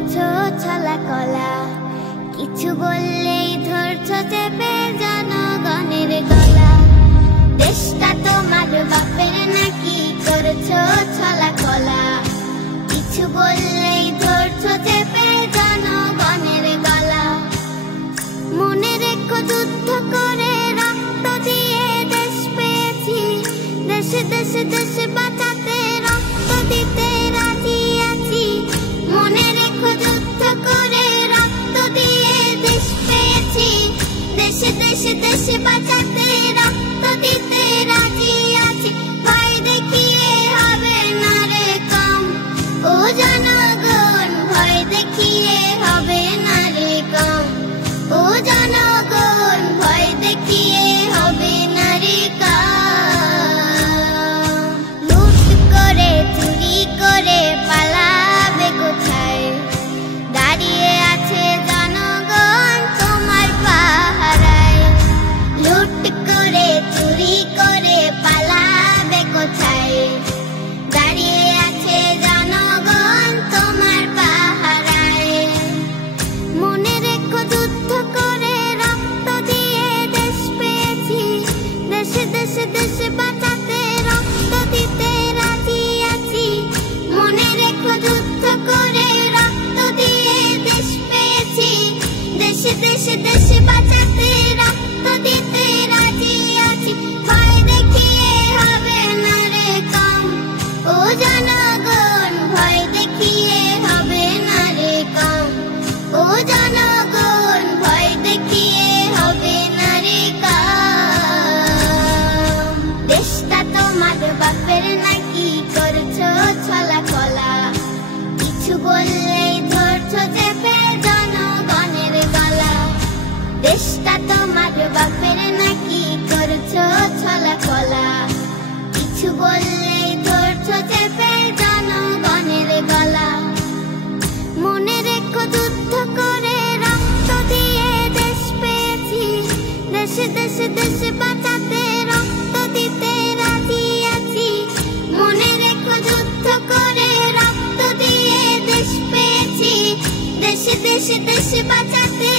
করছো ছলা কলা, কিছু বললেই ধরছো চেপে জনগণের গলা। দেশটা তোমার বাপের নাকি করছো ছলা কলা, কিছু বললেই ধরছো চেপে জনগণের গলা। মনে রেখো যুদ্ধ করে রক্ত দিয়ে দেশ পেয়েছি, দেশে দেশে দেশে বাঁচাতে রক্ত দিতে রাজি আছি। মনে রেখো যুদ্ধ করে রক্ত দিয়ে দেশ পেয়েছি, দেশে দেশে দেশে বাঁচাতে রক্ত দিতে রাজি আছি। ভয় দেখিয়ে হবে না রে কম, ও জনগণ ভয় দেখিয়ে হবে না রে কম, ও জনগণ ভয় দেখিয়ে হবে না রে কম। লুট করে চুরি করে পালাবে কোথায়, দাঁড়িয়ে আছে জনগণ তোমার পাহারায়। লুট করে চুরি করে পালাবে কোথায়, দাঁড়িয়ে আছে জনগণ তোমার পাহারায়। মনে রেখো যুদ্ধ করে রক্ত দিয়ে দেশ পেয়েছি, দেশে দেশে দেশে বাঁচাতে রক্ত দিতে রাজি আছি। মনে রেখো যুদ্ধ করে রক্ত দিয়ে দেশ পেয়েছি, দেশে দেশে দেশে বাঁচাতে রক্ত দিতে রাজি আছি। ভয় দেখিয়ে হবে না রে কম, ও জনগণ ভয় দেখিয়ে হবে না রে কম, ও জনগণ ভয় দেখিয়ে হবে না রে কম। দেশটা তোমার বাপের নাকি করছো ছলা কলা, কিছু বললেই ধরছো চেপে জনগণের গলা। দেশটা তোমার বাপের নাকি করছো ছলা কলা, কিছু বললেই ধরছো চেপে জনগণের গলা। মনে রেখো যুদ্ধ করে রক্ত দিয়ে দেশ পেয়েছি, দেশে দেশে দেশে বাঁচাতে রক্ত দিতে রাজি আছি। মনে রেখো যুদ্ধ করে রক্ত দিয়ে দেশ পেয়েছি, দেশে দেশে দেশে বাঁচাতে